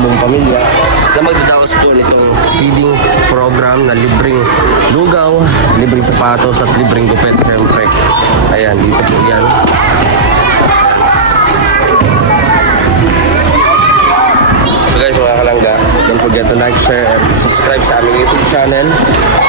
buong pamilya na magdadaos doon itong feeding program na libreng lugaw, libreng sapatos at libreng gupit syempre. Ayan, dito po yan. So guys, mga kalangga, don't forget to like, share, and subscribe sa aming YouTube channel.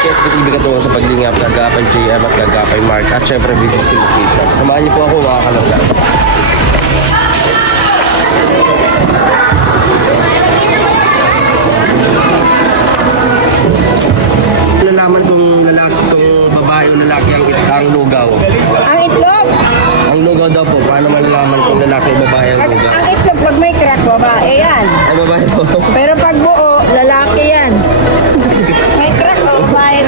KSB TV katulong sa paglingap, Gagapay JM at Gagapay Mark at syempre British Location. Samahan niyo po ako, mga kalangga. Nalaman kung lalaki, kung babae o lalaki ang lugaw. Ang itlog? Ang lugaw daw po, paano malalaman kung lalaki o babae ang lugaw? Ang itlog pag may crack, babae yan. Ang babae po. Pero pag buo, lalaki yan. May crack o babae.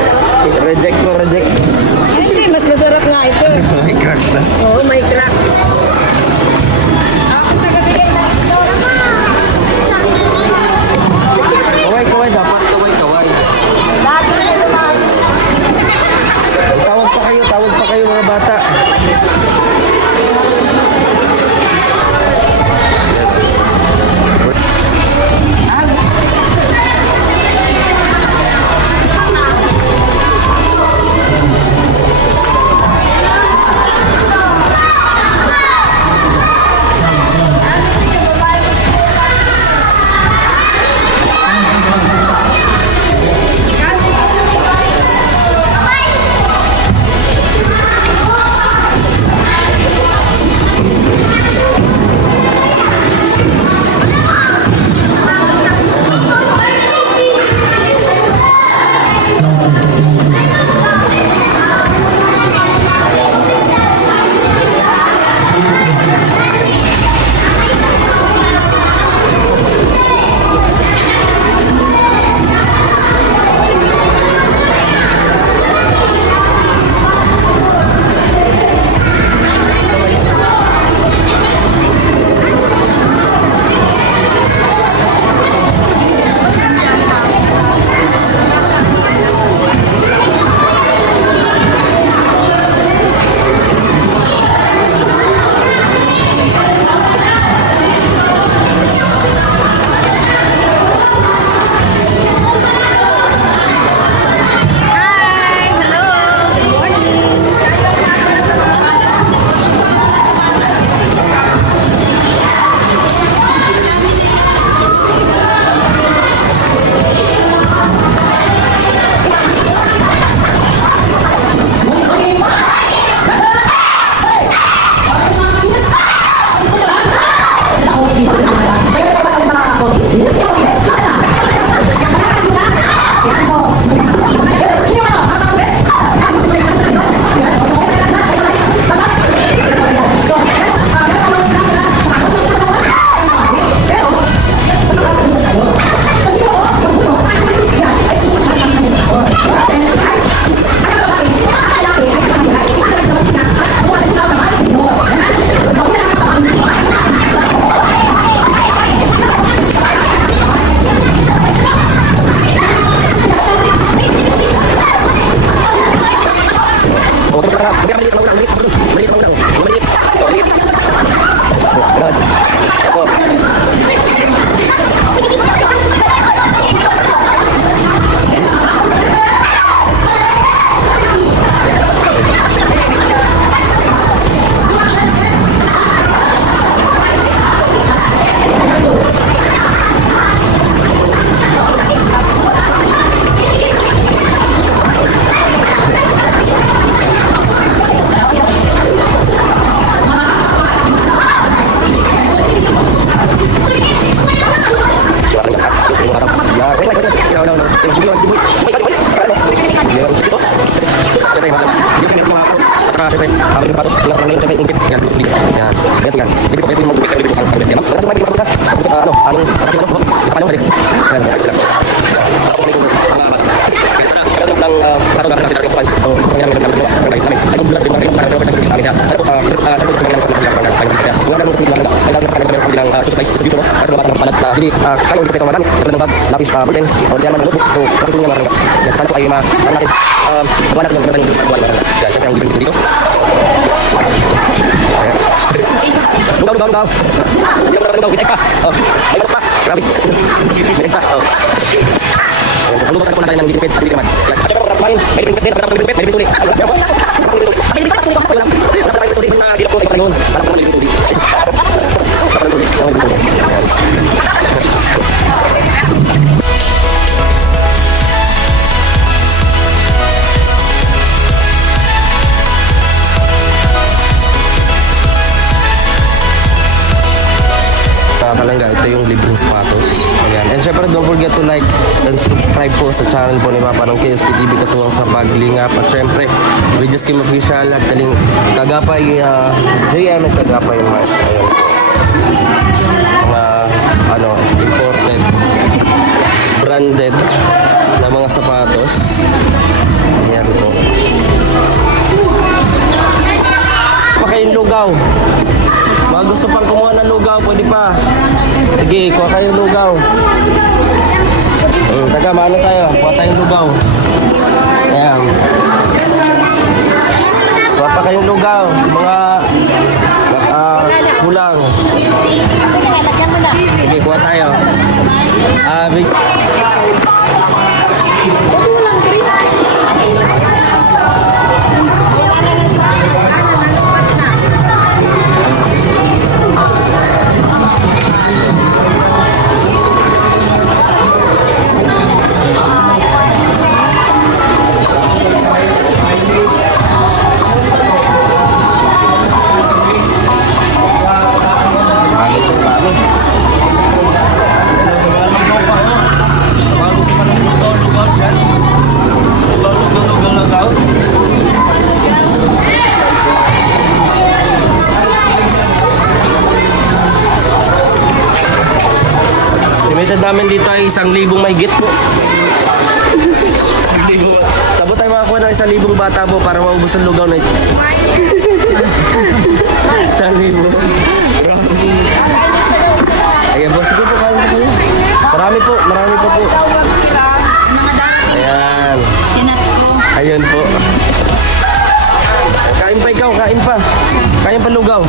Reject po, reject. Ay, hindi, mas masarap nga ito. May crack na. Oo, may crack. Ako tagabigay na itlog. Kaway, kaway, dapat kaway, kaway. Tawag pa kayo mga bata. Jadi kayo ulit ito madami tulad ng bag, lapis, burden, o diyan man notebook. So bakit niya marunong yan sana po ay natin gawa natin yung ganda ng gawa natin. Yan syempre ang gibin dito. Lugaw. Hindi mo natin lugaw, kita pa. Ay pa. Grabe. Oh. Kalubot tayo po na tayo ng gipit at gipit. At siyempre, kapag may gipit din, kapag may gipit ulit. Wala pa tayo tuloy na hirap ko sa panahon. Wala pa malilit ulit. Mga kalangga, ito yung libreng sapatos. Ayan. And syempre, don't forget to like and subscribe po sa channel po ni Papa ng KSP TV katulong sa paglingap. At syempre, we just came official at taling kagapay JM at kagapay Mark. Ayan po. Mga imported, branded na mga sapatos. Ayan po. Pakain lugaw. Mga gusto pang kumuha ng lugaw, pwede pa. Sige, kuha kayong lugaw. Taga, maano tayo? Kuha tayong lugaw. Ayan. Kuha pa kayong lugaw. Mga kulang. Sige, kuha tayo. Limited namin dito ay 1,000 mahigit po. 1,000. Sabot tayo makakuha ng 1,000 bata po para maubos ang lugaw na ito. 1,000. Ayan po, sige po, kain po kayo. Marami po po. Ayan. Ayan po. Kain pa ikaw, kain pa. Kain pa lugaw.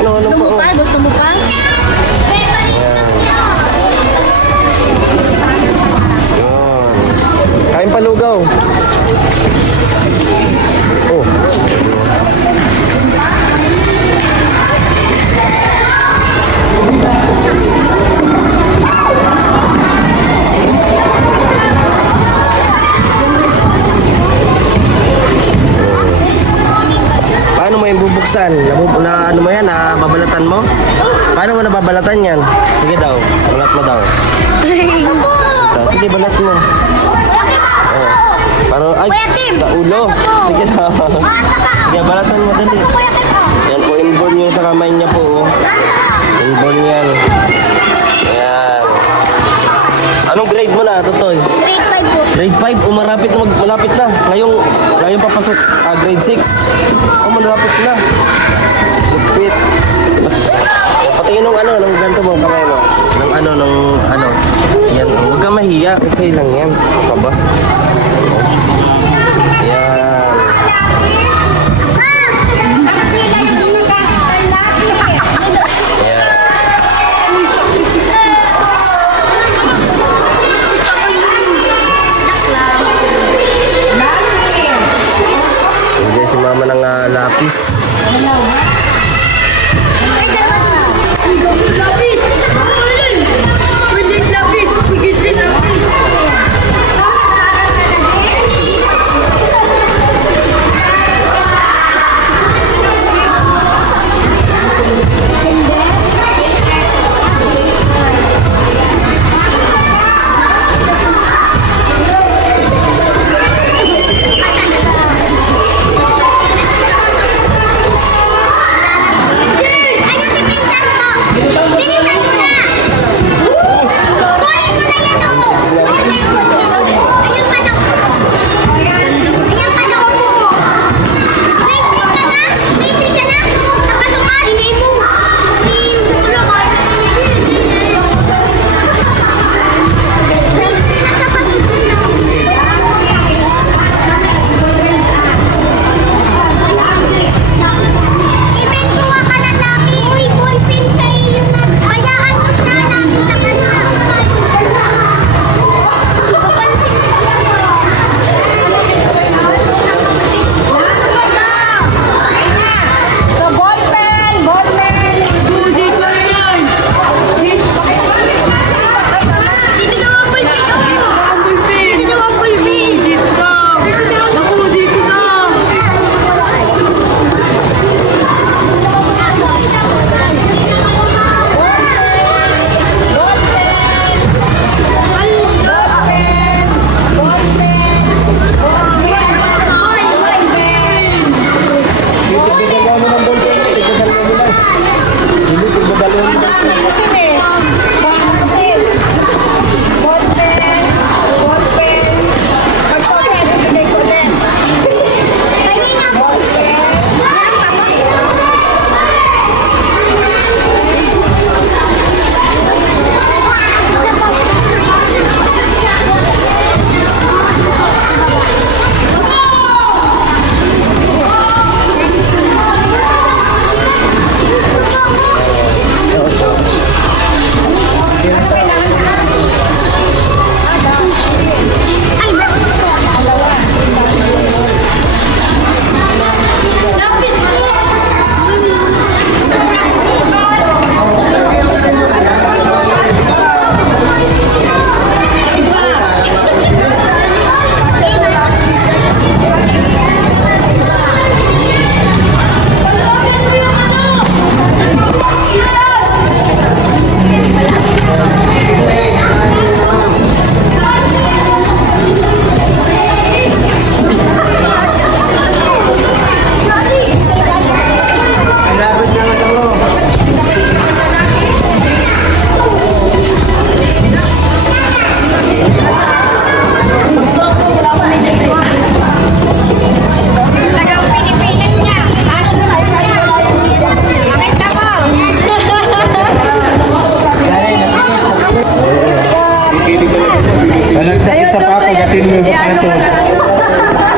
Ano Gusto po? mo pa? Gusto mo pa? Kain pa lugaw. Oh. Paano mo yung bubuksan? Ano mo yan? Babalatan mo? Paano mo nababalatan yan? Sige daw, balat mo daw. Ito, sige, balat mo. Oh. Parang, ay, sa ulo. Sige daw. Sige, balatan mo dali. Yan po, inborn yung sa kamay niya po. Inborn yan. Ayan. Anong grade mo na, Totoy? Grade 5 po. Grade 5, malapit na. Ngayong papasok, grade 6. Malapit na. Lupit. Patingin nung nung ganito mo, kamay mo. Yan, huwag kang mahiya. Okay lang yan. Ano ba? Yan. Bigay si mama ng lapis. Buhatin mo yung Yan, sapatos.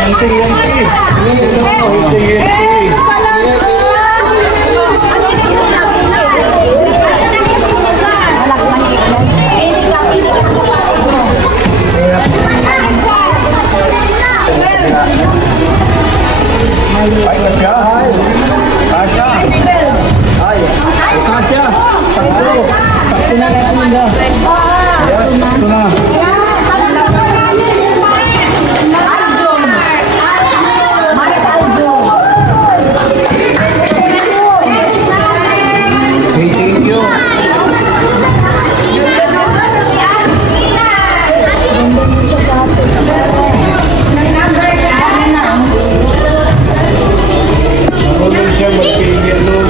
Yanti, yanti. Yanti, yanti. Ay, Kasya. Kasya. Kasya. Sakto. Sakto na lang yun na. Sakto na. Hey, thank you. Marunong siya mag-figure load.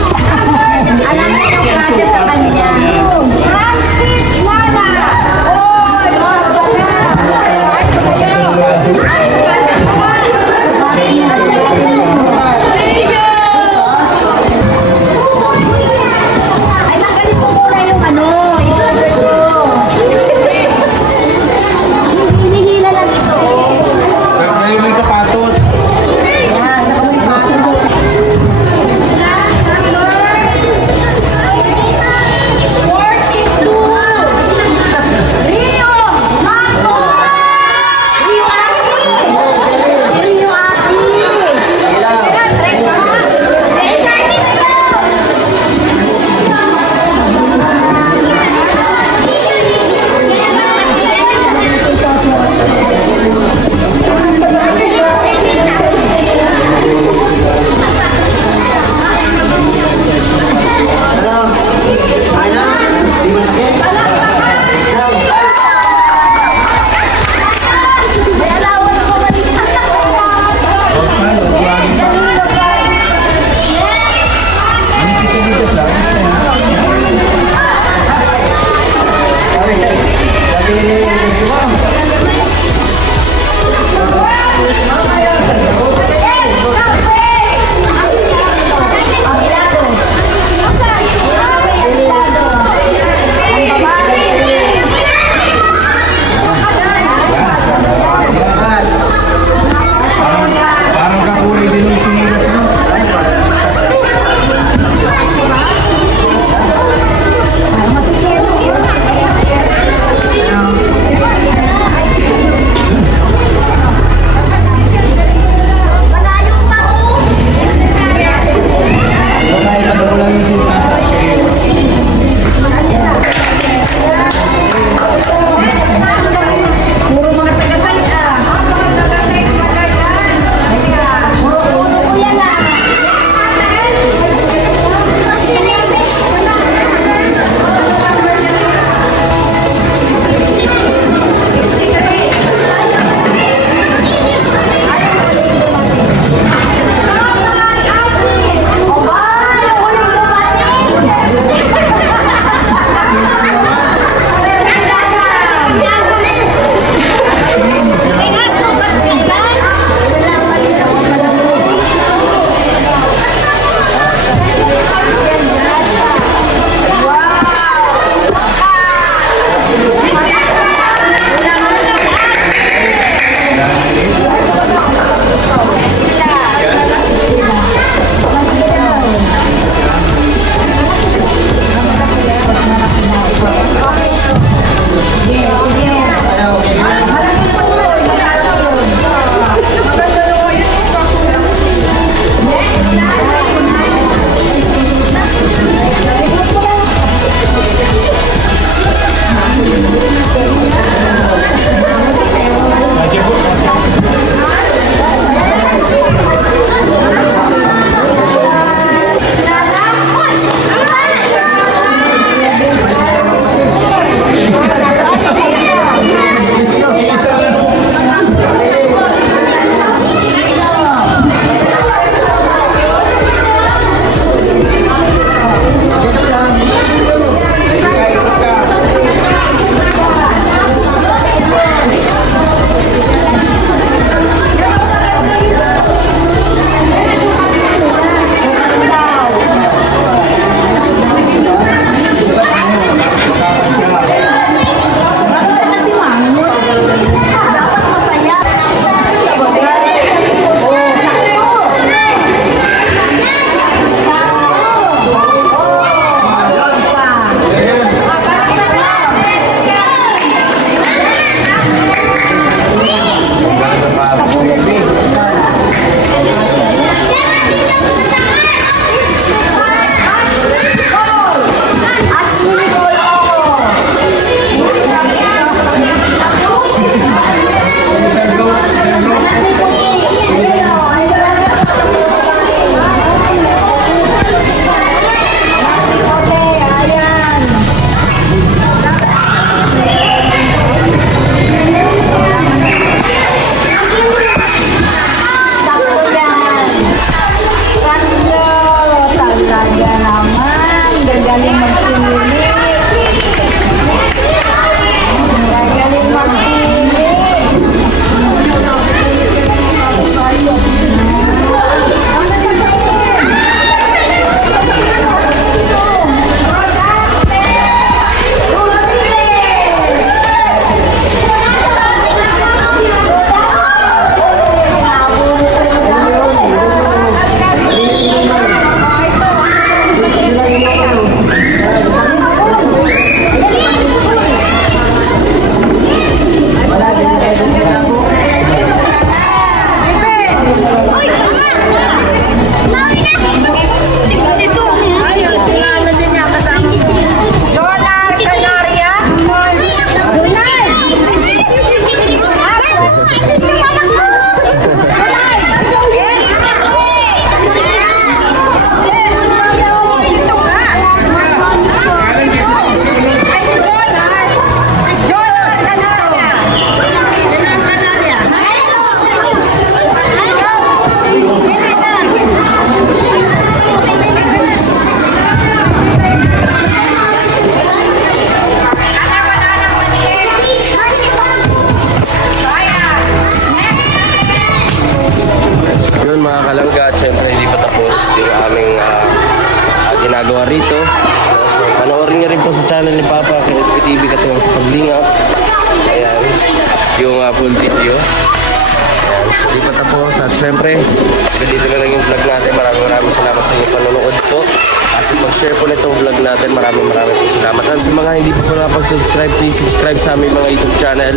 Alam mo yung klase sa kanya. Francis Lala! Oy! Ay, tanggalin mo muna yung ano, i-cover ko. Hinihila lang ito. Ngayon yung sapatos. Yan, saka mo yung pato. Rio! Marco! Rio Aki! Rio Aki! May alawan ako kanina. Parang kakuli din yung sinilas mo. channel ni Papa, kay SPTV katulong sa paglingap. Ayan, yung full video. Ayan, hindi pa tapos. At syempre, dito na lang yung vlog natin. Maraming salamat sa inyong panonood po. Kasi mag-share po na itong vlog natin. Maraming po salamat. At sa mga hindi pa po nakapag-subscribe, please subscribe sa aming mga YouTube channel.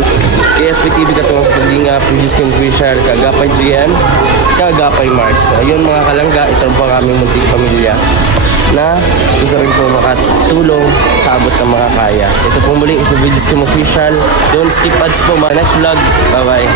KSPTV katulong sa paglingap, Regis Kingfisher, Kagapay GM, Kagapay Mark. So ayun mga kalangga, ito po ang aming munting pamilya na gusto rin po makatulong sa abot ng mga kaya. Ito po muli, isa Regis Kingfisher. Don't skip ads po. Next vlog. Bye-bye.